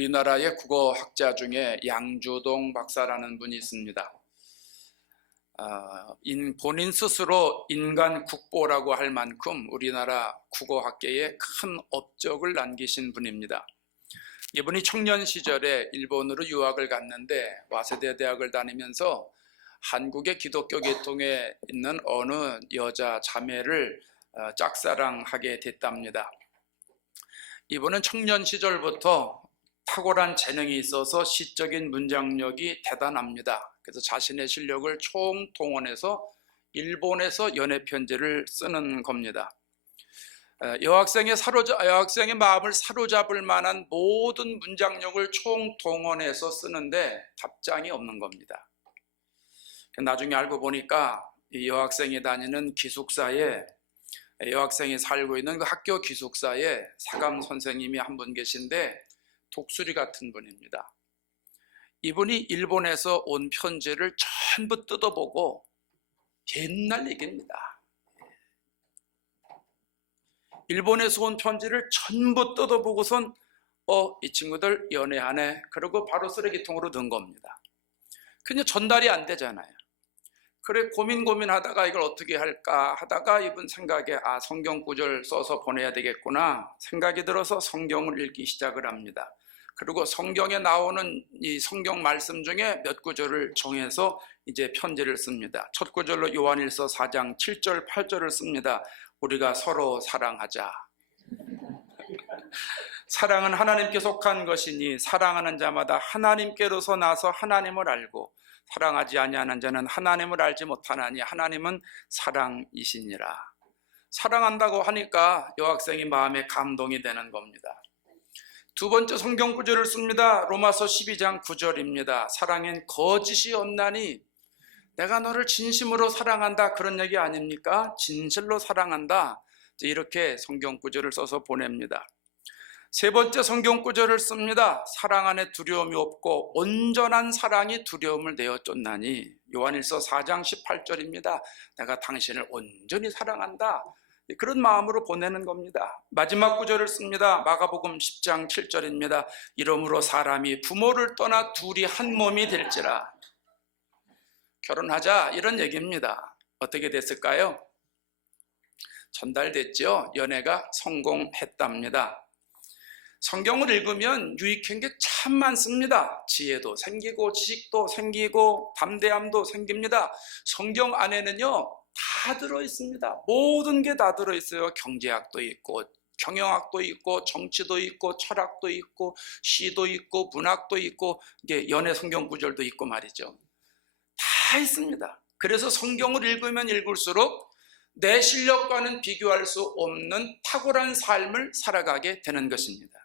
우리나라의 국어학자 중에 양주동 박사라는 분이 있습니다. 본인 스스로 인간 국보라고 할 만큼 우리나라 국어학계에 큰 업적을 남기신 분입니다. 이분이 청년 시절에 일본으로 유학을 갔는데 와세대 대학을 다니면서 한국의 기독교 계통에 있는 어느 여자 자매를 짝사랑하게 됐답니다. 이분은 청년 시절부터 탁월한 재능이 있어서 시적인 문장력이 대단합니다. 그래서 자신의 실력을 총동원해서 일본에서 연애 편지를 쓰는 겁니다. 여학생의 마음을 사로잡을 만한 모든 문장력을 총동원해서 쓰는데 답장이 없는 겁니다. 나중에 알고 보니까 이 여학생이 다니는 기숙사에, 여학생이 살고 있는 그 학교 기숙사에 사감 선생님이 한 분 계신데 독수리 같은 분입니다. 이분이 일본에서 온 편지를 전부 뜯어보고 옛날 얘기입니다. 일본에서 온 편지를 전부 뜯어보고선 이 친구들 연애하네, 그리고 바로 쓰레기통으로 넣은 겁니다. 그냥 전달이 안 되잖아요. 그래 고민하다가 이걸 어떻게 할까 하다가 이분 생각에 성경 구절 써서 보내야 되겠구나 생각이 들어서 성경을 읽기 시작을 합니다. 그리고 성경에 나오는 이 성경 말씀 중에 몇 구절을 정해서 이제 편지를 씁니다. 첫 구절로 요한일서 4장 7절 8절을 씁니다. 우리가 서로 사랑하자. 사랑은 하나님께 속한 것이니 사랑하는 자마다 하나님께로서 나서 하나님을 알고 사랑하지 아니하는 자는 하나님을 알지 못하나니 하나님은 사랑이시니라. 사랑한다고 하니까 여학생이 마음에 감동이 되는 겁니다. 두 번째 성경 구절을 씁니다. 로마서 12장 9절입니다. 사랑엔 거짓이 없나니 내가 너를 진심으로 사랑한다, 그런 얘기 아닙니까? 진실로 사랑한다, 이렇게 성경 구절을 써서 보냅니다. 세 번째 성경 구절을 씁니다. 사랑 안에 두려움이 없고 온전한 사랑이 두려움을 내어 쫓나니 요한일서 4장 18절입니다. 내가 당신을 온전히 사랑한다, 그런 마음으로 보내는 겁니다. 마지막 구절을 씁니다. 마가복음 10장 7절입니다. 이러므로 사람이 부모를 떠나 둘이 한 몸이 될지라. 결혼하자, 이런 얘기입니다. 어떻게 됐을까요? 전달됐죠. 연애가 성공했답니다. 성경을 읽으면 유익한 게 참 많습니다. 지혜도 생기고 지식도 생기고 담대함도 생깁니다. 성경 안에는요 다 들어있습니다. 모든 게 다 들어있어요. 경제학도 있고 경영학도 있고 정치도 있고 철학도 있고 시도 있고 문학도 있고 이게 연애 성경 구절도 있고 말이죠. 다 있습니다. 그래서 성경을 읽으면 읽을수록 내 실력과는 비교할 수 없는 탁월한 삶을 살아가게 되는 것입니다.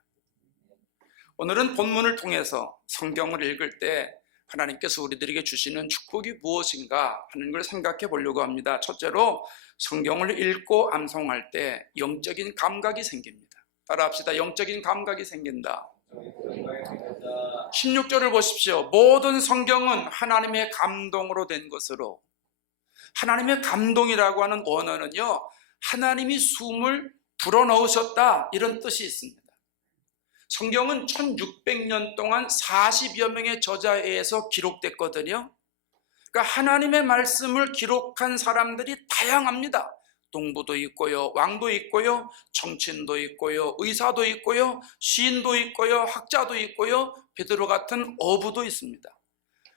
오늘은 본문을 통해서 성경을 읽을 때 하나님께서 우리들에게 주시는 축복이 무엇인가 하는 걸 생각해 보려고 합니다. 첫째로 성경을 읽고 암송할 때 영적인 감각이 생깁니다. 따라합시다. 영적인 감각이 생긴다. 16절을 보십시오. 모든 성경은 하나님의 감동으로 된 것으로, 하나님의 감동이라고 하는 원어는요 하나님이 숨을 불어넣으셨다, 이런 뜻이 있습니다. 성경은 1600년 동안 40여 명의 저자에 의해서 기록됐거든요. 그러니까 하나님의 말씀을 기록한 사람들이 다양합니다. 농부도 있고요, 왕도 있고요, 정치인도 있고요, 의사도 있고요, 시인도 있고요, 학자도 있고요, 베드로 같은 어부도 있습니다.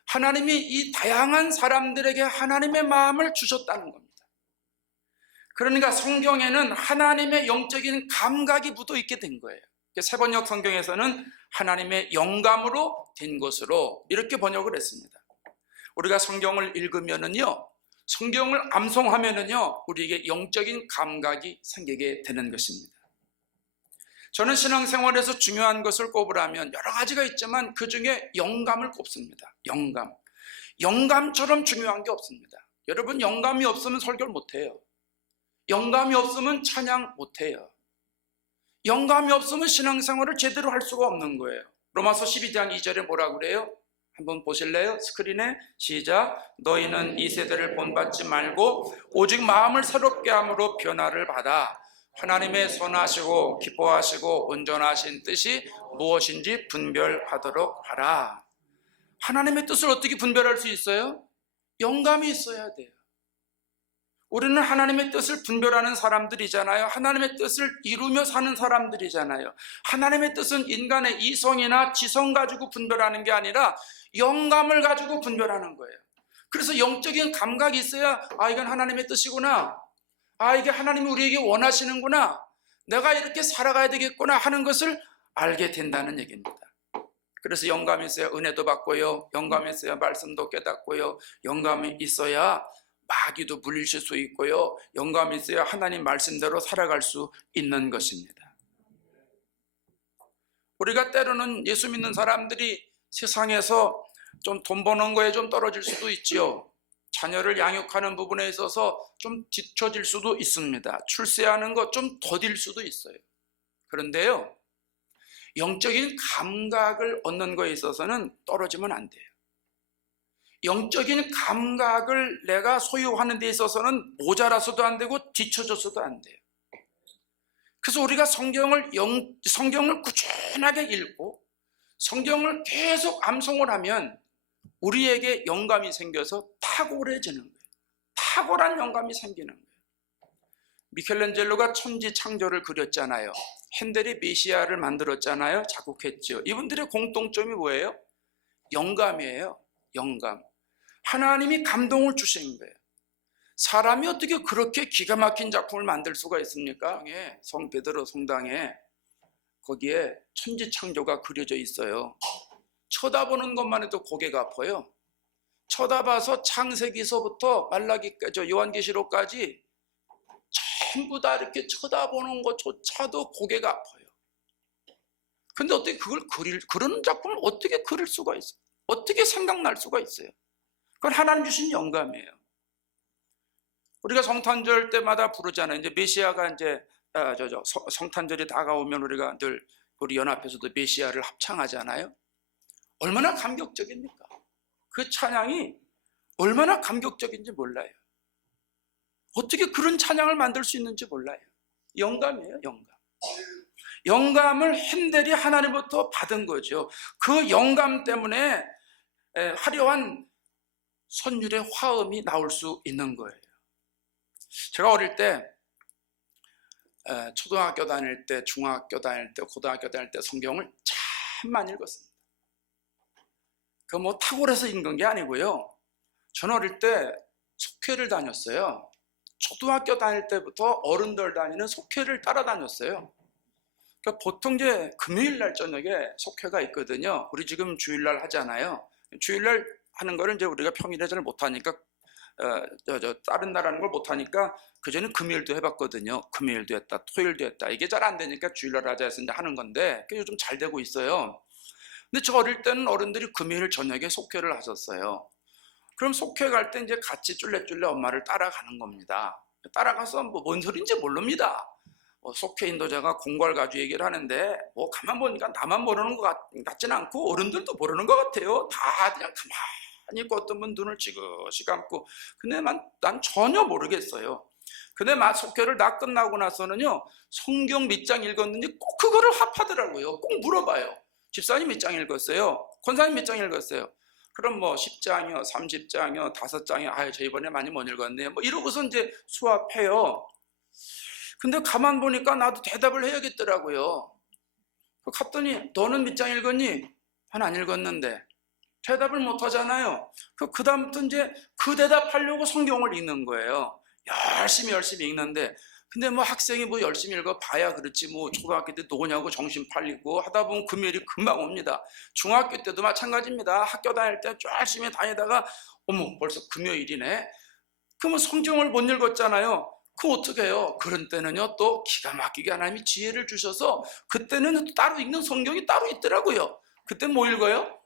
하나님이 이 다양한 사람들에게 하나님의 마음을 주셨다는 겁니다. 그러니까 성경에는 하나님의 영적인 감각이 묻어 있게 된 거예요. 세번역 성경에서는 하나님의 영감으로 된 것으로 이렇게 번역을 했습니다. 우리가 성경을 읽으면은요, 성경을 암송하면은요, 우리에게 영적인 감각이 생기게 되는 것입니다. 저는 신앙생활에서 중요한 것을 꼽으라면 여러 가지가 있지만 그 중에 영감을 꼽습니다. 영감처럼 중요한 게 없습니다. 여러분, 영감이 없으면 설교를 못해요. 영감이 없으면 찬양 못해요. 영감이 없으면 신앙생활을 제대로 할 수가 없는 거예요. 로마서 12장 2절에 뭐라고 그래요? 한번 보실래요? 스크린에 시작. 너희는 이 세대를 본받지 말고 오직 마음을 새롭게 함으로 변화를 받아 하나님의 선하시고 기뻐하시고 온전하신 뜻이 무엇인지 분별하도록 하라. 하나님의 뜻을 어떻게 분별할 수 있어요? 영감이 있어야 돼요. 우리는 하나님의 뜻을 분별하는 사람들이잖아요. 하나님의 뜻을 이루며 사는 사람들이잖아요. 하나님의 뜻은 인간의 이성이나 지성 가지고 분별하는 게 아니라 영감을 가지고 분별하는 거예요. 그래서 영적인 감각이 있어야 이건 하나님의 뜻이구나, 이게 하나님이 우리에게 원하시는구나, 내가 이렇게 살아가야 되겠구나 하는 것을 알게 된다는 얘기입니다. 그래서 영감이 있어야 은혜도 받고요, 영감이 있어야 말씀도 깨닫고요, 영감이 있어야 마귀도 물리칠 수 있고요, 영감이 있어야 하나님 말씀대로 살아갈 수 있는 것입니다. 우리가 때로는 예수 믿는 사람들이 세상에서 좀 돈 버는 거에 좀 떨어질 수도 있지요. 자녀를 양육하는 부분에 있어서 좀 뒤처질 수도 있습니다. 출세하는 것 좀 더딜 수도 있어요. 그런데요, 영적인 감각을 얻는 거에 있어서는 떨어지면 안 돼요. 영적인 감각을 내가 소유하는 데 있어서는 모자라서도 안 되고 뒤처져서도 안 돼요. 그래서 우리가 성경을 꾸준하게 읽고 성경을 계속 암송을 하면 우리에게 영감이 생겨서 탁월해지는 거예요. 탁월한 영감이 생기는 거예요. 미켈란젤로가 천지창조를 그렸잖아요. 핸델이 메시아를 만들었잖아요. 작곡했죠. 이분들의 공통점이 뭐예요? 영감이에요. 영감. 하나님이 감동을 주신 거예요. 사람이 어떻게 그렇게 기가 막힌 작품을 만들 수가 있습니까? 성 베드로 성당에 거기에 천지창조가 그려져 있어요. 쳐다보는 것만 해도 고개가 아파요. 쳐다봐서 창세기서부터 말라기까지 요한계시록까지 전부 다 이렇게 쳐다보는 것조차도 고개가 아파요. 근데 어떻게 그걸 그런 작품을 어떻게 그릴 수가 있어요? 어떻게 생각날 수가 있어요? 그건 하나님 주신 영감이에요. 우리가 성탄절 때마다 부르잖아요. 이제 메시아가 이제 성탄절이 다가오면 우리가 늘 우리 연합에서도 메시아를 합창하잖아요. 얼마나 감격적입니까? 그 찬양이 얼마나 감격적인지 몰라요. 어떻게 그런 찬양을 만들 수 있는지 몰라요. 영감이에요, 영감. 영감을 핸델이 하나님부터 받은 거죠. 그 영감 때문에 화려한 선율의 화음이 나올 수 있는 거예요. 제가 어릴 때 초등학교 다닐 때, 중학교 다닐 때, 고등학교 다닐 때 성경을 참 많이 읽었습니다. 그 뭐 탁월해서 읽은 게 아니고요. 저는 어릴 때 속회를 다녔어요. 초등학교 다닐 때부터 어른들 다니는 속회를 따라다녔어요. 그러니까 보통 이제 금요일 날 저녁에 속회가 있거든요. 우리 지금 주일날 하잖아요. 주일날 하는 거를 이제 우리가 평일에 잘 못하니까 다른 날 하는 걸 못하니까 그전에 금요일도 해봤거든요. 금요일도 했다, 토요일도 했다. 이게 잘 안 되니까 주일날 하자 해서 이제 하는 건데 그게 요즘 잘 되고 있어요. 근데 저 어릴 때는 어른들이 금요일 저녁에 속회를 하셨어요. 그럼 속회 갈 때 이제 같이 쫄래쫄래 엄마를 따라가는 겁니다. 따라가서 뭐 뭔 소리인지 모릅니다. 속회 인도자가 공괄가주 얘기를 하는데 뭐 가만 보니까 나만 모르는 것 같지는 않고 어른들도 모르는 것 같아요. 다 그냥 가만히 있고 어떤 분 눈을 지그시 감고. 근데 난 전혀 모르겠어요. 근데 속회를 다 끝나고 나서는요, 성경 몇 장 읽었는지 꼭 그거를 합하더라고요. 꼭 물어봐요. 집사님 몇 장 읽었어요? 권사님 몇 장 읽었어요? 그럼 뭐 10장이요, 30장이요, 5장이요. 저 이번에 많이 못 읽었네요. 뭐 이러고서 이제 수합해요. 근데 가만 보니까 나도 대답을 해야겠더라고요. 갔더니 너는 몇 장 읽었니? 난 안 읽었는데. 대답을 못 하잖아요. 그 다음부터 이제 그 대답하려고 성경을 읽는 거예요. 열심히 읽는데, 근데 뭐 학생이 뭐 열심히 읽어 봐야 그렇지 뭐 초등학교 때 노냐고 정신 팔리고 하다 보면 금요일이 금방 옵니다. 중학교 때도 마찬가지입니다. 학교 다닐 때 열심히 다니다가 어머 벌써 금요일이네. 그러면 성경을 못 읽었잖아요. 그럼 어떻게 해요? 그런 때는요 또 기가 막히게 하나님이 지혜를 주셔서 그때는 또 따로 읽는 성경이 따로 있더라고요. 그때 뭐 읽어요?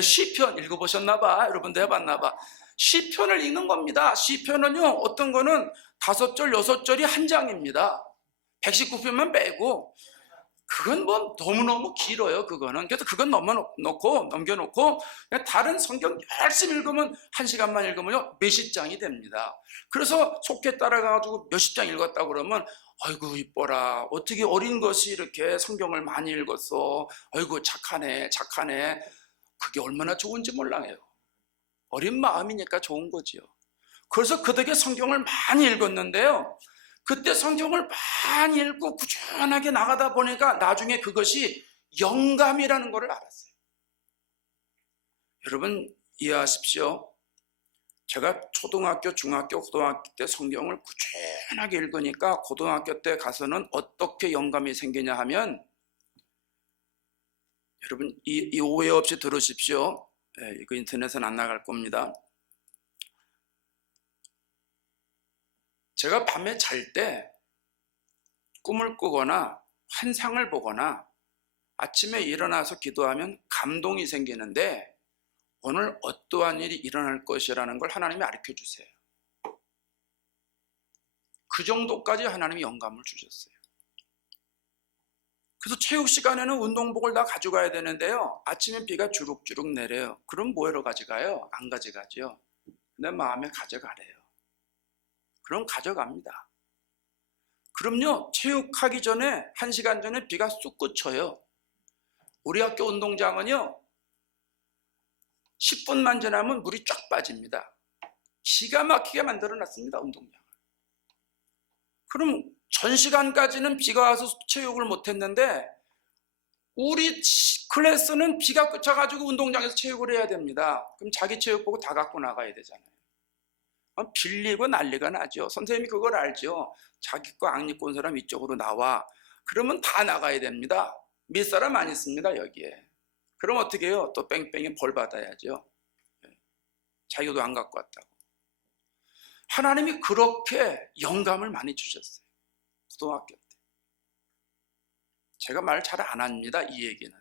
시편 읽어보셨나 봐. 여러분도 해봤나 봐. 시편을 읽는 겁니다. 시편은요 어떤 거는 5절, 6절이 한 장입니다. 119편만 빼고. 그건 뭐 너무너무 길어요. 그거는. 그래서 그건 넘겨놓고 그냥 다른 성경 열심히 읽으면 1시간만 읽으면요 몇십 장이 됩니다. 그래서 속회 따라가가지고 몇십 장 읽었다고 그러면 아이고 이뻐라, 어떻게 어린 것이 이렇게 성경을 많이 읽었어, 아이고 착하네 착하네. 그게 얼마나 좋은지 몰라요. 어린 마음이니까 좋은 거지요. 그래서 그 덕에 성경을 많이 읽었는데요, 그때 성경을 많이 읽고 꾸준하게 나가다 보니까 나중에 그것이 영감이라는 것을 알았어요. 여러분 이해하십시오. 제가 초등학교, 중학교, 고등학교 때 성경을 꾸준하게 읽으니까 고등학교 때 가서는 어떻게 영감이 생기냐 하면, 여러분 이 오해 없이 들으십시오. 이거 인터넷은 안 나갈 겁니다. 제가 밤에 잘 때 꿈을 꾸거나 환상을 보거나 아침에 일어나서 기도하면 감동이 생기는데, 오늘 어떠한 일이 일어날 것이라는 걸 하나님이 가르쳐 주세요. 그 정도까지 하나님이 영감을 주셨어요. 그래서 체육 시간에는 운동복을 다 가져가야 되는데요, 아침에 비가 주룩주룩 내려요. 그럼 뭐하러 가져가요? 안 가져가죠. 근데 마음에 가져가래요. 그럼 가져갑니다. 그럼요, 체육하기 전에 1시간 전에 비가 쑥 그쳐요. 우리 학교 운동장은요 10분만 지나면 물이 쫙 빠집니다. 기가 막히게 만들어놨습니다, 운동장을. 그럼 전 시간까지는 비가 와서 체육을 못했는데, 우리 클래스는 비가 그쳐가지고 운동장에서 체육을 해야 됩니다. 그럼 자기 체육복을 다 갖고 나가야 되잖아요. 빌리고 난리가 나죠. 선생님이 그걸 알죠. 자기 거 안 입고 온 사람 이쪽으로 나와. 그러면 다 나가야 됩니다. 밑사람 안 있습니다, 여기에. 그럼 어떻게 해요? 또 뺑뺑이 벌 받아야죠. 자기도 안 갖고 왔다고. 하나님이 그렇게 영감을 많이 주셨어요, 고등학교 때. 제가 말 잘 안 합니다, 이 얘기는.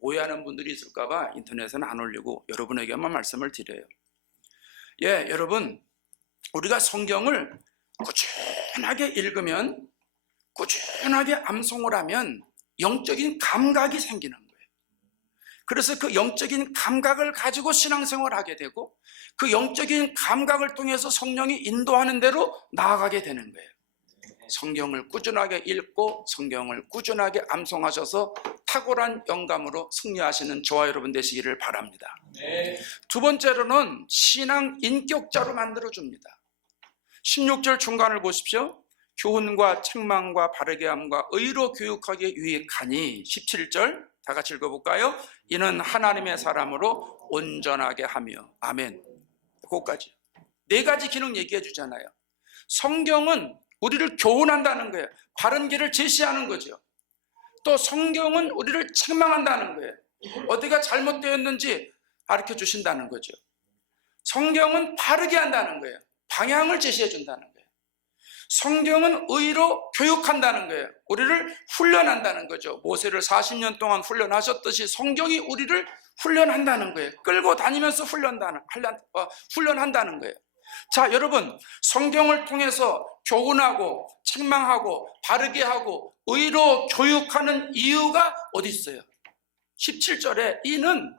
오해하는 분들이 있을까봐 인터넷에는 안 올리고 여러분에게만 말씀을 드려요. 여러분, 우리가 성경을 꾸준하게 읽으면, 꾸준하게 암송을 하면 영적인 감각이 생기는 거예요. 그래서 그 영적인 감각을 가지고 신앙생활을 하게 되고, 그 영적인 감각을 통해서 성령이 인도하는 대로 나아가게 되는 거예요. 성경을 꾸준하게 읽고 성경을 꾸준하게 암송하셔서 탁월한 영감으로 승리하시는 저와 여러분 되시기를 바랍니다. 두 번째로는 신앙 인격자로 만들어줍니다. 16절 중간을 보십시오. 교훈과 책망과 바르게 함과 의로 교육하기에 유익하니. 17절 다 같이 읽어볼까요? 이는 하나님의 사람으로 온전하게 하며. 아멘. 그것까지 4가지 기능 얘기해 주잖아요. 성경은 우리를 교훈한다는 거예요. 바른 길을 제시하는 거죠. 또 성경은 우리를 책망한다는 거예요. 어디가 잘못되었는지 가르쳐 주신다는 거죠. 성경은 바르게 한다는 거예요. 방향을 제시해 준다는 거예요. 성경은 의로 교육한다는 거예요. 우리를 훈련한다는 거죠. 모세를 40년 동안 훈련하셨듯이 성경이 우리를 훈련한다는 거예요. 끌고 다니면서 훈련한다는 거예요. 자, 여러분, 성경을 통해서 교훈하고 책망하고 바르게 하고 의로 교육하는 이유가 어디 있어요? 17절에 이는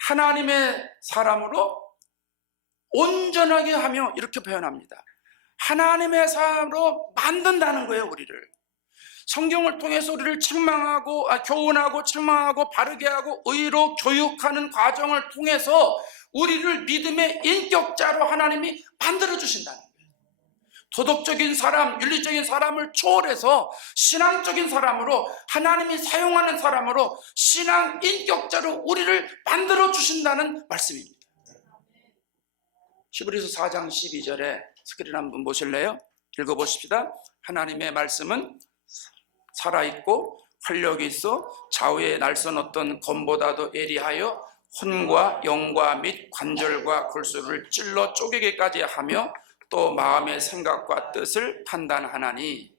하나님의 사람으로 온전하게 하며 이렇게 표현합니다. 하나님의 사람으로 만든다는 거예요, 우리를. 성경을 통해서 우리를 책망하고 교훈하고 책망하고 바르게 하고 의로 교육하는 과정을 통해서 우리를 믿음의 인격자로 하나님이 만들어 주신다는 거예요. 도덕적인 사람, 윤리적인 사람을 초월해서 신앙적인 사람으로, 하나님이 사용하는 사람으로 신앙 인격자로 우리를 만들어 주신다는 말씀입니다. 히브리서 4장 12절에 스크린 한번 보실래요? 읽어보십시다. 하나님의 말씀은 살아있고 활력이 있어 좌우에 날선 어떤 검보다도 예리하여 혼과 영과 및 관절과 골수를 찔러 쪼개기까지 하며 또 마음의 생각과 뜻을 판단하나니.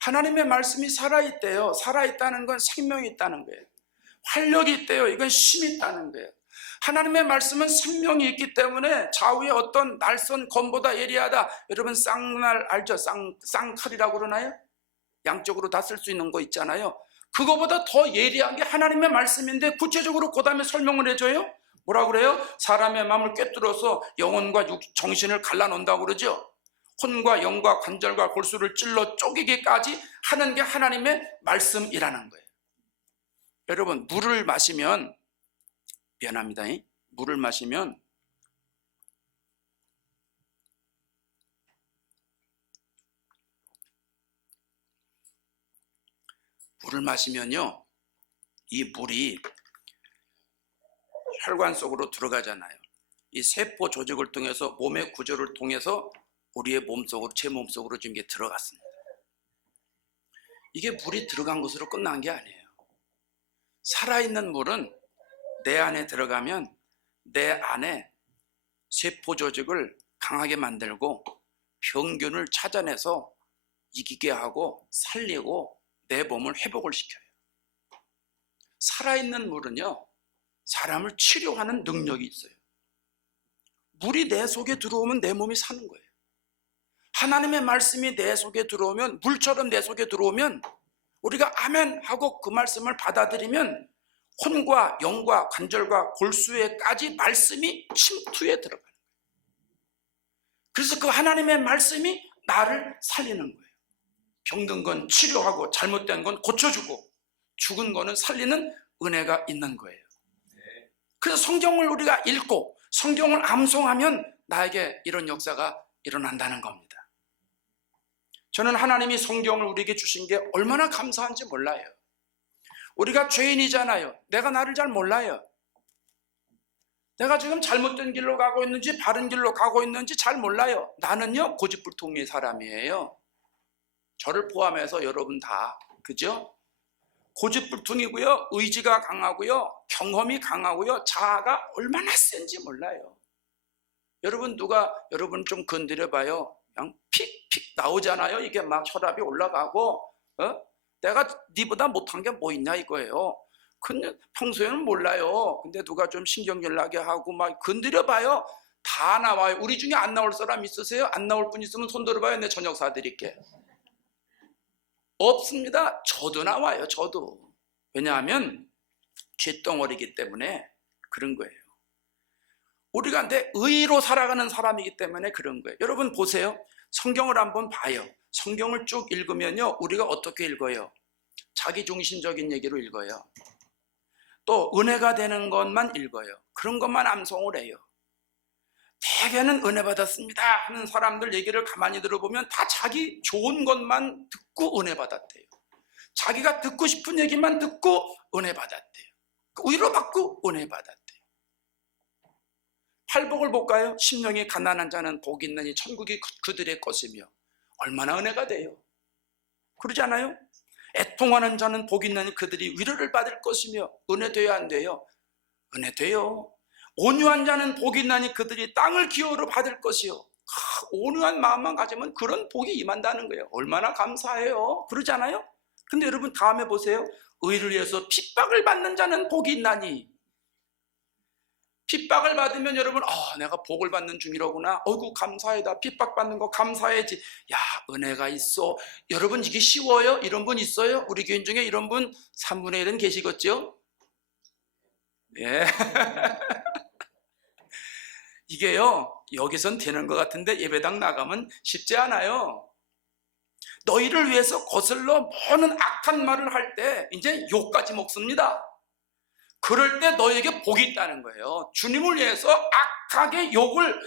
하나님의 말씀이 살아있대요. 살아있다는 건 생명이 있다는 거예요. 활력이 있대요. 이건 힘이 있다는 거예요. 하나님의 말씀은 생명이 있기 때문에 좌우에 어떤 날선 검보다 예리하다. 여러분 쌍날 알죠? 쌍칼이라고 그러나요? 양쪽으로 다 쓸 수 있는 거 있잖아요. 그거보다 더 예리한 게 하나님의 말씀인데 구체적으로 그 다음에 설명을 해줘요. 뭐라고 그래요? 사람의 마음을 꿰뚫어서 영혼과 정신을 갈라놓는다고 그러죠. 혼과 영과 관절과 골수를 찔러 쪼개기까지 하는 게 하나님의 말씀이라는 거예요. 여러분, 물을 마시면, 미안합니다, 물을 마시면 요 이 물이 혈관 속으로 들어가잖아요. 이 세포 조직을 통해서 몸의 구조를 통해서 우리의 몸속으로, 제 몸속으로 지금 이게 들어갔습니다. 이게 물이 들어간 것으로 끝난 게 아니에요. 살아있는 물은 내 안에 들어가면 내 안에 세포 조직을 강하게 만들고 병균을 찾아내서 이기게 하고 살리고 내 몸을 회복을 시켜요. 살아있는 물은요, 사람을 치료하는 능력이 있어요. 물이 내 속에 들어오면 내 몸이 사는 거예요. 하나님의 말씀이 내 속에 들어오면, 물처럼 내 속에 들어오면 우리가 아멘 하고 그 말씀을 받아들이면 혼과 영과 관절과 골수에까지 말씀이 침투해 들어가는 거예요. 그래서 그 하나님의 말씀이 나를 살리는 거예요. 병든 건 치료하고 잘못된 건 고쳐주고 죽은 거는 살리는 은혜가 있는 거예요. 그래서 성경을 우리가 읽고 성경을 암송하면 나에게 이런 역사가 일어난다는 겁니다. 저는 하나님이 성경을 우리에게 주신 게 얼마나 감사한지 몰라요. 우리가 죄인이잖아요. 내가 나를 잘 몰라요. 내가 지금 잘못된 길로 가고 있는지 바른 길로 가고 있는지 잘 몰라요. 나는요, 고집불통의 사람이에요. 저를 포함해서 여러분 다, 그죠? 고집불통이고요, 의지가 강하고요, 경험이 강하고요, 자아가 얼마나 센지 몰라요. 여러분, 누가 여러분 좀 건드려봐요. 그냥 픽픽 나오잖아요. 이게 막 혈압이 올라가고, 내가 니보다 못한 게 뭐 있냐 이거예요. 근데 평소에는 몰라요. 근데 누가 좀 신경질 나게 하고 막 건드려봐요. 다 나와요. 우리 중에 안 나올 사람 있으세요? 안 나올 분 있으면 손 들어봐요. 내 저녁 사드릴게. 없습니다. 저도 나와요. 저도. 왜냐하면 쇳덩어리이기 때문에 그런 거예요. 우리가 내 의로 살아가는 사람이기 때문에 그런 거예요. 여러분 보세요. 성경을 한번 봐요. 성경을 쭉 읽으면요, 우리가 어떻게 읽어요? 자기중심적인 얘기로 읽어요. 또 은혜가 되는 것만 읽어요. 그런 것만 암송을 해요. 대개는 은혜 받았습니다 하는 사람들 얘기를 가만히 들어보면 다 자기 좋은 것만 듣고 은혜 받았대요. 자기가 듣고 싶은 얘기만 듣고 은혜 받았대요. 위로받고 은혜 받았대요. 팔복을 볼까요? 심령이 가난한 자는 복이 있느니 천국이 그들의 것이며. 얼마나 은혜가 돼요. 그러잖아요. 애통하는 자는 복이 있느니 그들이 위로를 받을 것이며. 은혜 돼요, 안 돼요? 은혜 돼요. 온유한 자는 복이 있나니 그들이 땅을 기업으로 받을 것이요. 온유한 마음만 가지면 그런 복이 임한다는 거예요. 얼마나 감사해요. 그러잖아요. 근데 여러분 다음에 보세요. 의를 위해서 핍박을 받는 자는 복이 있나니. 핍박을 받으면 여러분, 내가 복을 받는 중이로구나. 어이구 감사해다. 핍박받는 거 감사해야지. 야, 은혜가 있어. 여러분 이게 쉬워요? 이런 분 있어요? 우리 교인 중에 이런 분 3분의 1은 계시겠죠? 예. 이게요, 여기선 되는 것 같은데 예배당 나가면 쉽지 않아요. 너희를 위해서 거슬러 모든 악한 말을 할 때 이제 욕까지 먹습니다. 그럴 때 너에게 복이 있다는 거예요. 주님을 위해서 악하게 욕을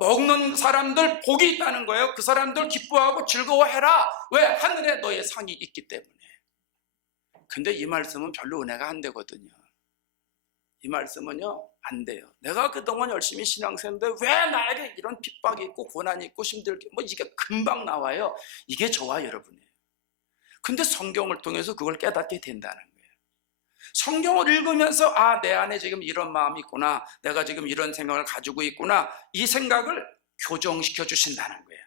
먹는 사람들 복이 있다는 거예요. 그 사람들 기뻐하고 즐거워해라. 왜? 하늘에 너의 상이 있기 때문에. 근데 이 말씀은 별로 은혜가 안 되거든요. 이 말씀은요, 안 돼요. 내가 그동안 열심히 신앙생활했는데 왜 나에게 이런 핍박이 있고 고난이 있고 힘들게, 이게 금방 나와요. 이게 저와 여러분이에요. 근데 성경을 통해서 그걸 깨닫게 된다는 거예요. 성경을 읽으면서 내 안에 지금 이런 마음이 있구나, 내가 지금 이런 생각을 가지고 있구나, 이 생각을 교정시켜 주신다는 거예요.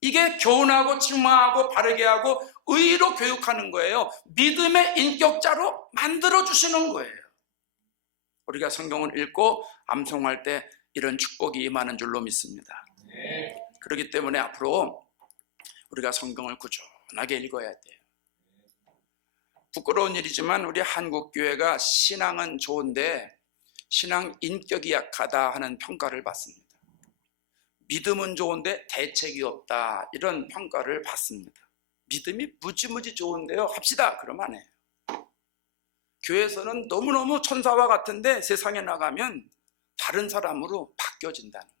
이게 교훈하고 책망하고 바르게 하고 의로 교육하는 거예요. 믿음의 인격자로 만들어 주시는 거예요. 우리가 성경을 읽고 암송할 때 이런 축복이 임하는 줄로 믿습니다. 그렇기 때문에 앞으로 우리가 성경을 꾸준하게 읽어야 돼요. 부끄러운 일이지만 우리 한국교회가 신앙은 좋은데 신앙 인격이 약하다 하는 평가를 받습니다. 믿음은 좋은데 대책이 없다, 이런 평가를 받습니다. 믿음이 무지무지 좋은데요, 합시다 그러면 안 해요. 교회에서는 너무너무 천사와 같은데 세상에 나가면 다른 사람으로 바뀌어진다는 거예요.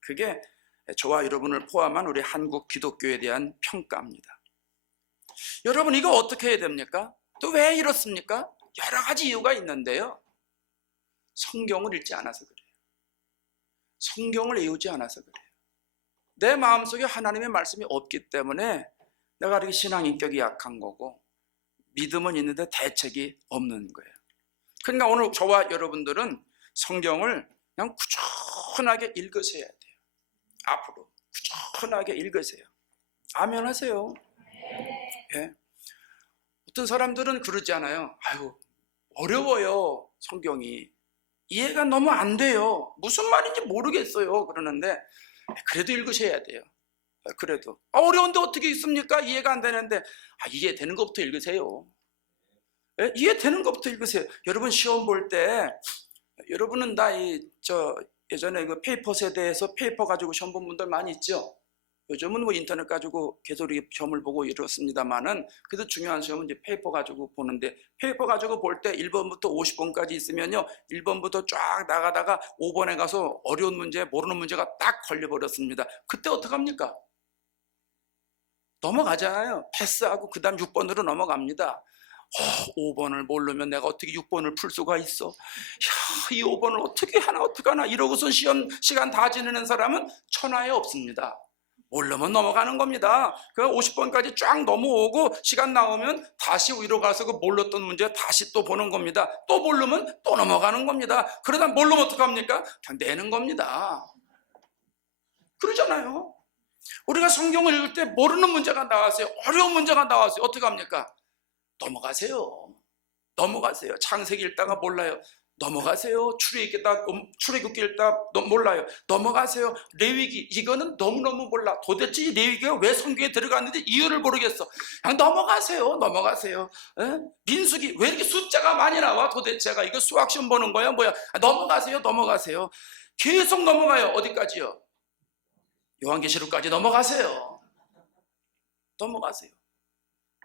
그게 저와 여러분을 포함한 우리 한국 기독교에 대한 평가입니다. 여러분, 이거 어떻게 해야 됩니까? 또 왜 이렇습니까? 여러 가지 이유가 있는데요, 성경을 읽지 않아서 그래요. 성경을 외우지 않아서 그래요. 내 마음속에 하나님의 말씀이 없기 때문에 내가 이렇게 신앙 인격이 약한 거고, 믿음은 있는데 대책이 없는 거예요. 그러니까 오늘 저와 여러분들은 성경을 그냥 꾸준하게 읽으셔야 돼요. 앞으로 꾸준하게 읽으세요. 아멘 하세요. 예. 어떤 사람들은 그러지 않아요. 아유, 어려워요, 성경이. 이해가 너무 안 돼요. 무슨 말인지 모르겠어요. 그러는데 그래도 읽으셔야 돼요. 그래도 어려운데 어떻게 읽습니까? 이해가 안 되는데 이해되는 것부터 읽으세요. 예? 이해되는 것부터 읽으세요. 여러분 시험 볼 때, 여러분은 예전에 그 페이퍼 세대에서 페이퍼 가지고 시험 본 분들 많이 있죠. 요즘은 뭐 인터넷 가지고 계속 시험을 보고 이렇습니다만은, 그래도 중요한 시험은 이제 페이퍼 가지고 보는데, 페이퍼 가지고 볼 때 1번부터 50번까지 있으면요, 1번부터 쫙 나가다가 5번에 가서 어려운 문제, 모르는 문제가 딱 걸려버렸습니다. 그때 어떡합니까? 넘어가잖아요. 패스하고 그 다음 6번으로 넘어갑니다. 5번을 모르면 내가 어떻게 6번을 풀 수가 있어? 이 5번을 어떻게 하나 이러고선 시험 시간 다 지내는 사람은 천하에 없습니다. 모르면 넘어가는 겁니다. 그 50번까지 쫙 넘어오고 시간 나오면 다시 위로 가서 그 몰랐던 문제 다시 또 보는 겁니다. 또 모르면 또 넘어가는 겁니다. 그러다 모르면 어떡합니까? 그냥 내는 겁니다. 그러잖아요. 우리가 성경을 읽을 때 모르는 문제가 나왔어요. 어려운 문제가 나왔어요. 어떻게 합니까? 넘어가세요. 넘어가세요. 창세기 읽다가 몰라요. 넘어가세요. 출애굽기 읽다 몰라요. 넘어가세요. 레위기, 이거는 너무너무 몰라. 도대체 이 레위기가 왜 성경에 들어갔는지 이유를 모르겠어. 그냥 넘어가세요. 넘어가세요. 에? 민수기, 왜 이렇게 숫자가 많이 나와? 도대체가 이거 수학 시험 보는 거야 뭐야? 넘어가세요. 넘어가세요. 계속 넘어가요. 어디까지요? 요한계시록까지 넘어가세요. 넘어가세요.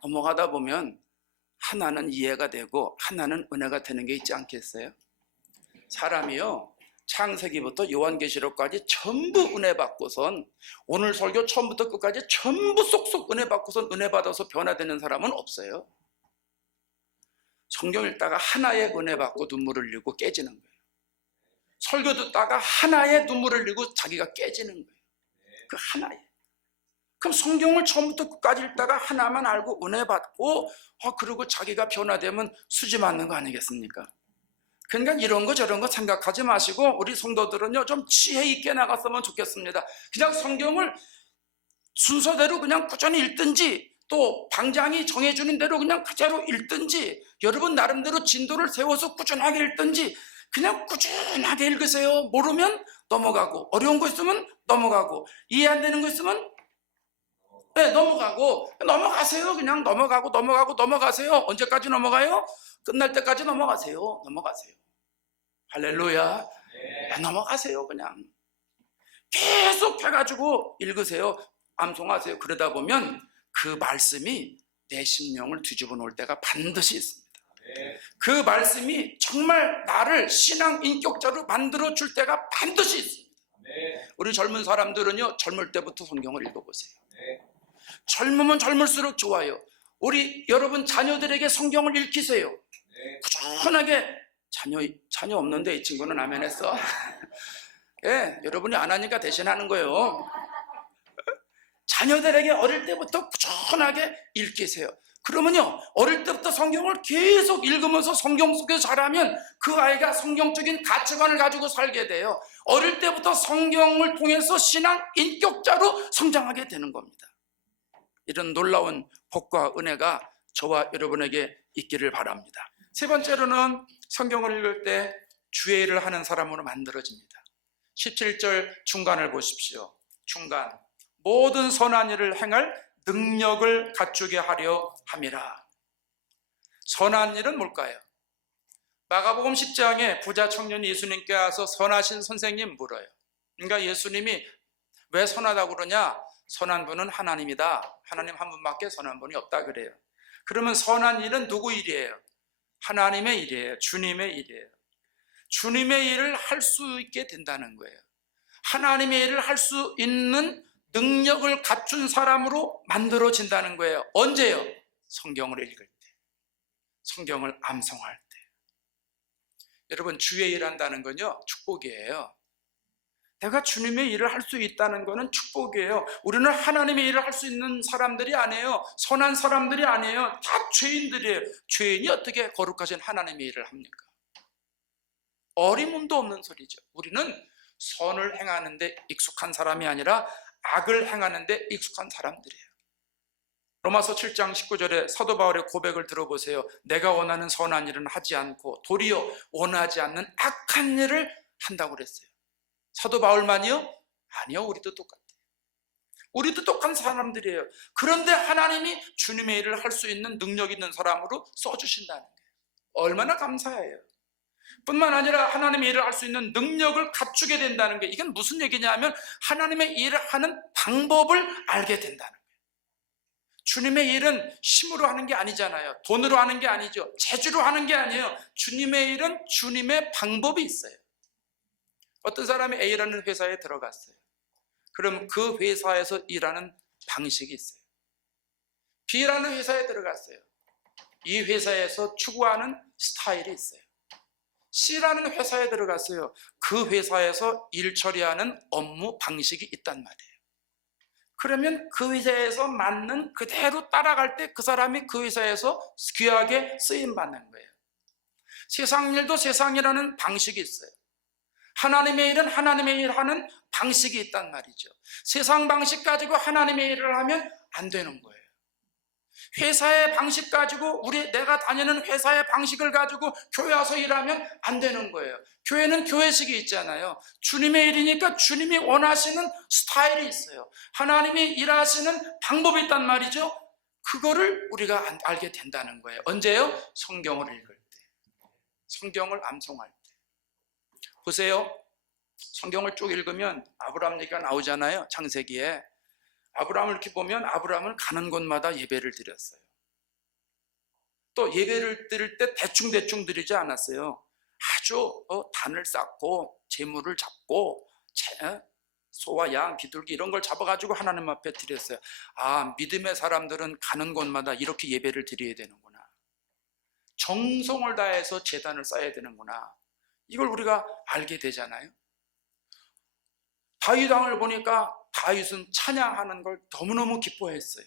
넘어가다 보면 하나는 이해가 되고 하나는 은혜가 되는 게 있지 않겠어요? 사람이요, 창세기부터 요한계시록까지 전부 은혜 받고선, 오늘 설교 처음부터 끝까지 전부 쏙쏙 은혜 받고선 은혜 받아서 변화되는 사람은 없어요. 성경 읽다가 하나의 은혜 받고 눈물을 흘리고 깨지는 거예요. 설교 듣다가 하나의 눈물을 흘리고 자기가 깨지는 거예요. 그 하나에. 그럼 성경을 처음부터 끝까지 읽다가 하나만 알고 은혜 받고 그리고 자기가 변화되면 수지 맞는 거 아니겠습니까? 그러니까 이런 거 저런 거 생각하지 마시고 우리 성도들은요, 좀 지혜 있게 나갔으면 좋겠습니다. 그냥 성경을 순서대로 그냥 꾸준히 읽든지, 또 방장이 정해주는 대로 그냥 그대로 읽든지, 여러분 나름대로 진도를 세워서 꾸준하게 읽든지, 그냥 꾸준하게 읽으세요. 모르면 넘어가고, 어려운 거 있으면 넘어가고, 이해 안 되는 거 있으면 넘어가고, 넘어가세요. 그냥 넘어가세요. 언제까지 넘어가요? 끝날 때까지 넘어가세요. 할렐루야. 넘어가세요. 그냥 계속 해가지고 읽으세요. 암송하세요. 그러다 보면 그 말씀이 내 심령을 뒤집어 놓을 때가 반드시 있습니다. 그 말씀이 정말 나를 신앙 인격자로 만들어 줄 때가 반드시 있습니다. 우리 젊은 사람들은요, 젊을 때부터 성경을 읽어보세요. 젊으면 젊을수록 좋아요. 우리 여러분 자녀들에게 성경을 읽히세요. 꾸준하게. 자녀 없는데 이 친구는 아멘 했어. 예, 여러분이 안 하니까 대신하는 거예요. 자녀들에게 어릴 때부터 꾸준하게 읽히세요. 그러면요, 어릴 때부터 성경을 계속 읽으면서 성경 속에서 자라면 그 아이가 성경적인 가치관을 가지고 살게 돼요. 어릴 때부터 성경을 통해서 신앙 인격자로 성장하게 되는 겁니다. 이런 놀라운 복과 은혜가 저와 여러분에게 있기를 바랍니다. 세 번째로는 성경을 읽을 때 주의 일을 하는 사람으로 만들어집니다. 17절 중간을 보십시오. 중간, 모든 선한 일을 행할 능력을 갖추게 하려 함이라. 선한 일은 뭘까요? 마가복음 10장에 부자 청년이 예수님께 와서 선하신 선생님 물어요. 그러니까 예수님이 왜 선하다고 그러냐? 선한 분은 하나님이다. 하나님 한 분밖에 선한 분이 없다 그래요. 그러면 선한 일은 누구 일이에요? 하나님의 일이에요. 주님의 일이에요. 주님의 일을 할 수 있게 된다는 거예요. 하나님의 일을 할 수 있는 능력을 갖춘 사람으로 만들어진다는 거예요. 언제요? 성경을 읽을 때, 성경을 암송할 때. 여러분, 주의 일 한다는 건요, 축복이에요. 내가 주님의 일을 할 수 있다는 것은 축복이에요. 우리는 하나님의 일을 할 수 있는 사람들이 아니에요. 선한 사람들이 아니에요. 다 죄인들이에요. 죄인이 어떻게 거룩하신 하나님의 일을 합니까? 어림도 없는 소리죠. 우리는 선을 행하는데 익숙한 사람이 아니라 악을 행하는데 익숙한 사람들이에요. 로마서 7장 19절에 사도 바울의 고백을 들어보세요. 내가 원하는 선한 일은 하지 않고 도리어 원하지 않는 악한 일을 한다고 그랬어요. 사도 바울만이요? 아니요, 우리도 똑같아요. 우리도 똑같은 사람들이에요. 그런데 하나님이 주님의 일을 할 수 있는 능력 있는 사람으로 써주신다는 거예요. 얼마나 감사해요. 뿐만 아니라 하나님의 일을 할 수 있는 능력을 갖추게 된다는 게, 이건 무슨 얘기냐면 하나님의 일을 하는 방법을 알게 된다는 거예요. 주님의 일은 힘으로 하는 게 아니잖아요. 돈으로 하는 게 아니죠. 재주로 하는 게 아니에요. 주님의 일은 주님의 방법이 있어요. 어떤 사람이 A라는 회사에 들어갔어요. 그럼 그 회사에서 일하는 방식이 있어요. B라는 회사에 들어갔어요. 이 회사에서 추구하는 스타일이 있어요. C라는 회사에 들어갔어요. 그 회사에서 일 처리하는 업무 방식이 있단 말이에요. 그러면 그 회사에서 맞는 그대로 따라갈 때 그 사람이 그 회사에서 귀하게 쓰임받는 거예요. 세상 일도 세상이라는 방식이 있어요. 하나님의 일은 하나님의 일 하는 방식이 있단 말이죠. 세상 방식 가지고 하나님의 일을 하면 안 되는 거예요. 회사의 방식 가지고 내가 다니는 회사의 방식을 가지고 교회 와서 일하면 안 되는 거예요. 교회는 교회식이 있잖아요. 주님의 일이니까 주님이 원하시는 스타일이 있어요. 하나님이 일하시는 방법이 있단 말이죠. 그거를 우리가 알게 된다는 거예요. 언제요? 성경을 읽을 때, 성경을 암송할 때. 보세요. 성경을 쭉 읽으면 아브라함 얘기가 나오잖아요. 창세기에. 아브라함을 이렇게 보면 아브라함은 가는 곳마다 예배를 드렸어요. 또 예배를 드릴 때 대충 드리지 않았어요. 아주 단을 쌓고 재물을 잡고 소와 양, 비둘기 이런 걸 잡아가지고 하나님 앞에 드렸어요. 아, 믿음의 사람들은 가는 곳마다 이렇게 예배를 드려야 되는구나. 정성을 다해서 제단을 쌓아야 되는구나. 이걸 우리가 알게 되잖아요. 다윗 왕을 보니까 다윗은 찬양하는 걸 너무너무 기뻐했어요.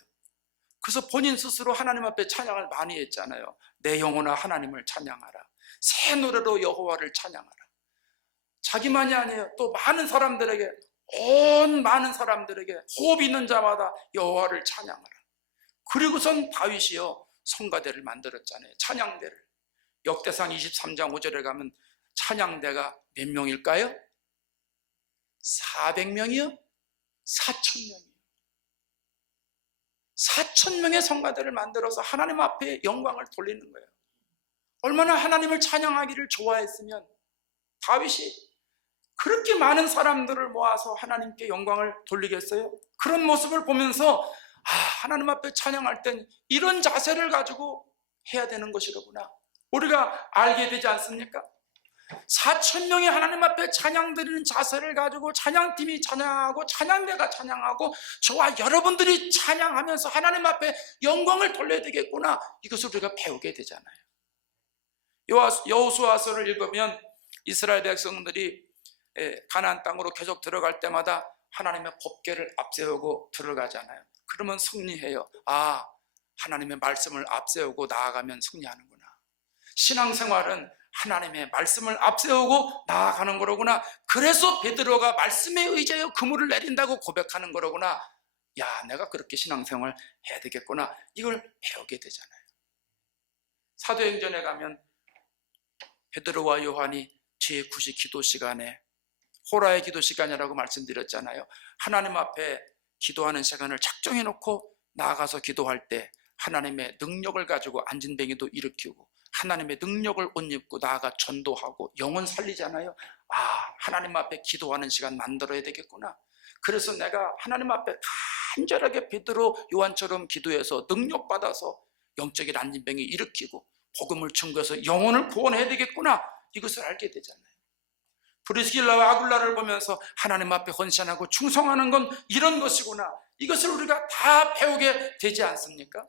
그래서 본인 스스로 하나님 앞에 찬양을 많이 했잖아요. 내 영혼아 하나님을 찬양하라. 새 노래로 여호와를 찬양하라. 자기만이 아니에요. 또 많은 사람들에게, 온 많은 사람들에게 호흡 있는 자마다 여호와를 찬양하라. 그리고선 다윗이요 성가대를 만들었잖아요. 찬양대를. 역대상 23장 5절에 가면 찬양대가 몇 명일까요? 400명이요? 4,000명이요. 4,000명의 성가대를 만들어서 하나님 앞에 영광을 돌리는 거예요. 얼마나 하나님을 찬양하기를 좋아했으면 다윗이 그렇게 많은 사람들을 모아서 하나님께 영광을 돌리겠어요? 그런 모습을 보면서 하나님 앞에 찬양할 땐 이런 자세를 가지고 해야 되는 것이로구나, 우리가 알게 되지 않습니까? 4,000명이 하나님 앞에 찬양 드리는 자세를 가지고 찬양팀이 찬양하고 찬양대가 찬양하고 저와 여러분들이 찬양하면서 하나님 앞에 영광을 돌려야 되겠구나, 이것을 우리가 배우게 되잖아요. 여호수아서를 읽으면 이스라엘 백성들이 가나안 땅으로 계속 들어갈 때마다 하나님의 법궤를 앞세우고 들어가잖아요. 그러면 승리해요. 아, 하나님의 말씀을 앞세우고 나아가면 승리하는구나. 신앙생활은 하나님의 말씀을 앞세우고 나아가는 거로구나. 그래서 베드로가 말씀에 의지하여 그물을 내린다고 고백하는 거로구나. 야, 내가 그렇게 신앙생활 해야 되겠구나. 이걸 배우게 되잖아요. 사도행전에 가면 베드로와 요한이 제9시 기도 시간에, 호라의 기도 시간이라고 말씀드렸잖아요. 하나님 앞에 기도하는 시간을 작정해 놓고 나아가서 기도할 때 하나님의 능력을 가지고 안진뱅이도 일으키고 하나님의 능력을 옷 입고 나아가 전도하고 영혼 살리잖아요. 아, 하나님 앞에 기도하는 시간 만들어야 되겠구나. 그래서 내가 하나님 앞에 간절하게 베드로 요한처럼 기도해서 능력받아서 영적인 안진병이 일으키고 복음을 증거해서 영혼을 구원해야 되겠구나, 이것을 알게 되잖아요. 브리스길라와 아굴라를 보면서 하나님 앞에 헌신하고 충성하는 건 이런 것이구나, 이것을 우리가 다 배우게 되지 않습니까?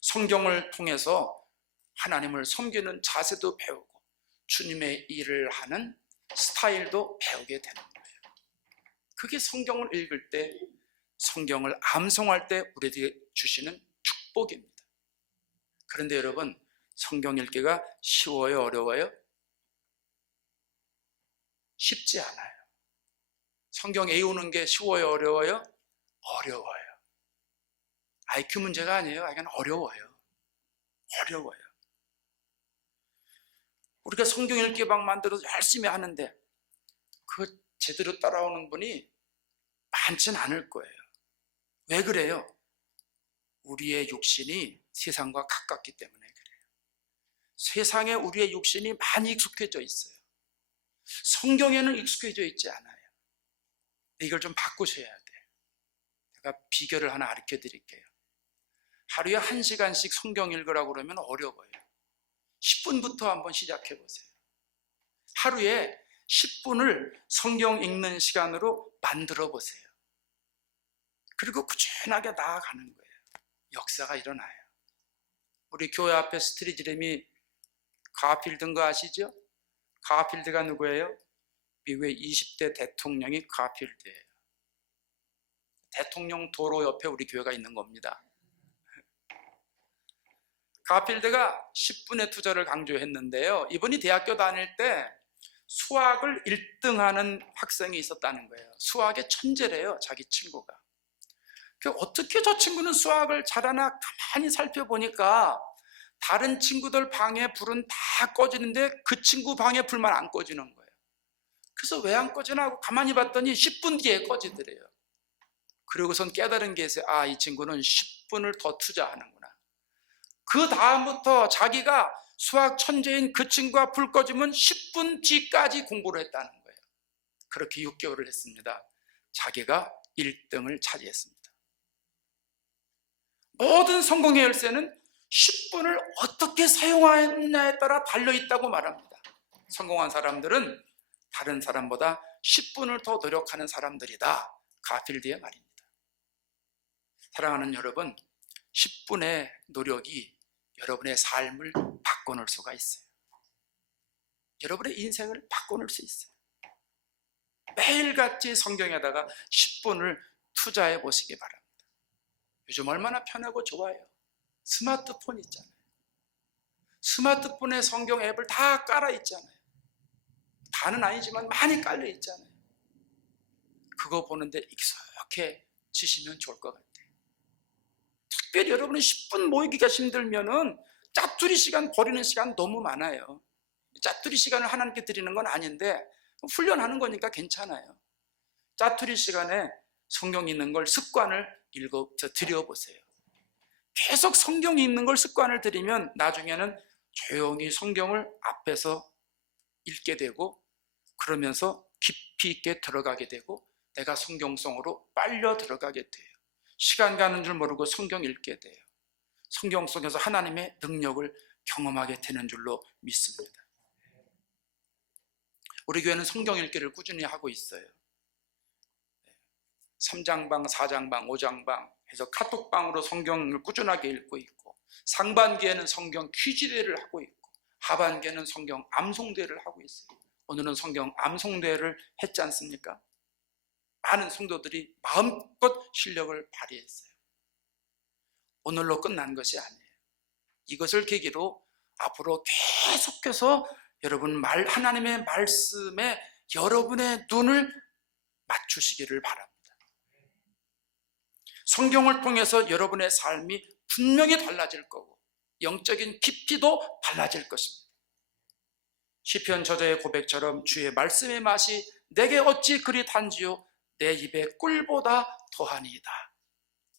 성경을 통해서 하나님을 섬기는 자세도 배우고 주님의 일을 하는 스타일도 배우게 되는 거예요. 그게 성경을 읽을 때, 성경을 암송할 때 우리에게 주시는 축복입니다. 그런데 여러분, 성경 읽기가 쉬워요, 어려워요? 쉽지 않아요. 성경 외우는 게 쉬워요, 어려워요? 어려워요. IQ 문제가 아니에요. 이건 어려워요. 어려워요. 우리가 성경 읽기 방 만들어서 열심히 하는데 그 제대로 따라오는 분이 많진 않을 거예요. 왜 그래요? 우리의 육신이 세상과 가깝기 때문에 그래요. 세상에 우리의 육신이 많이 익숙해져 있어요. 성경에는 익숙해져 있지 않아요. 이걸 좀 바꾸셔야 돼요. 제가 비결을 하나 가르쳐 드릴게요. 하루에 1시간씩 성경 읽으라고 그러면 어려워요. 10분부터 한번 시작해 보세요. 하루에 10분을 성경 읽는 시간으로 만들어 보세요. 그리고 꾸준하게 나아가는 거예요. 역사가 일어나요. 우리 교회 앞에 스트리트램이 가필드인 거 아시죠? 가필드가 누구예요? 미국의 20대 대통령이 가필드예요. 대통령 도로 옆에 우리 교회가 있는 겁니다. 가필드가 10분의 투자를 강조했는데요, 이분이 대학교 다닐 때 수학을 1등하는 학생이 있었다는 거예요. 수학의 천재래요, 자기 친구가. 어떻게 저 친구는 수학을 잘하나 가만히 살펴보니까 다른 친구들 방에 불은 다 꺼지는데 그 친구 방에 불만 안 꺼지는 거예요. 그래서 왜 안 꺼지나 하고 가만히 봤더니 10분 뒤에 꺼지더래요. 그러고선 깨달은 게 있어요. 아, 이 친구는 10분을 더 투자하는구나. 그 다음부터 자기가 수학 천재인 그 친구가 불 꺼지면 10분 뒤까지 공부를 했다는 거예요. 그렇게 6개월을 했습니다. 자기가 1등을 차지했습니다. 모든 성공의 열쇠는 10분을 어떻게 사용하느냐에 따라 달려있다고 말합니다. 성공한 사람들은 다른 사람보다 10분을 더 노력하는 사람들이다, 가필드의 말입니다. 사랑하는 여러분, 10분의 노력이 여러분의 삶을 바꿔놓을 수가 있어요. 여러분의 인생을 바꿔놓을 수 있어요. 매일같이 성경에다가 10분을 투자해 보시기 바랍니다. 요즘 얼마나 편하고 좋아요. 스마트폰 있잖아요. 스마트폰에 성경 앱을 다 깔아 있잖아요. 다는 아니지만 많이 깔려 있잖아요. 그거 보는데 익숙해지시면 좋을 것 같아요. 특별히 여러분이 10분 모이기가 힘들면은 짜투리 시간 버리는 시간 너무 많아요. 짜투리 시간을 하나님께 드리는 건 아닌데 훈련하는 거니까 괜찮아요. 짜투리 시간에 성경 읽는 걸 습관을 들여보세요. 계속 성경 읽는 걸 습관을 들이면 나중에는 조용히 성경을 앞에서 읽게 되고, 그러면서 깊이 있게 들어가게 되고 내가 성경성으로 빨려 들어가게 돼요. 시간 가는 줄 모르고 성경 읽게 돼요. 성경 속에서 하나님의 능력을 경험하게 되는 줄로 믿습니다. 우리 교회는 성경 읽기를 꾸준히 하고 있어요. 3장방, 4장방, 5장방 해서 카톡방으로 성경을 꾸준하게 읽고 있고, 상반기에는 성경 퀴즈대회를 하고 있고, 하반기에는 성경 암송대회를 하고 있어요. 오늘은 성경 암송대회를 했지 않습니까? 많은 성도들이 마음껏 실력을 발휘했어요. 오늘로 끝난 것이 아니에요. 이것을 계기로 앞으로 계속해서 여러분 하나님의 말씀에 여러분의 눈을 맞추시기를 바랍니다. 성경을 통해서 여러분의 삶이 분명히 달라질 거고 영적인 깊이도 달라질 것입니다. 시편 저자의 고백처럼 주의 말씀의 맛이 내게 어찌 그리 단지요 내 입에 꿀보다 더하니이다.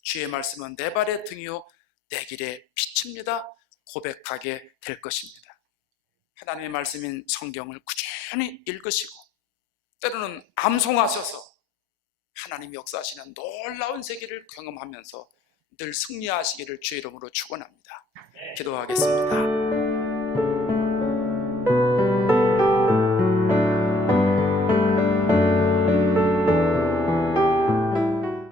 주의 말씀은 내 발의 등이요 내 길의 빛입니다. 고백하게 될 것입니다. 하나님의 말씀인 성경을 꾸준히 읽으시고 때로는 암송하셔서 하나님이 역사하시는 놀라운 세계를 경험하면서 늘 승리하시기를 주의 이름으로 축원합니다. 기도하겠습니다.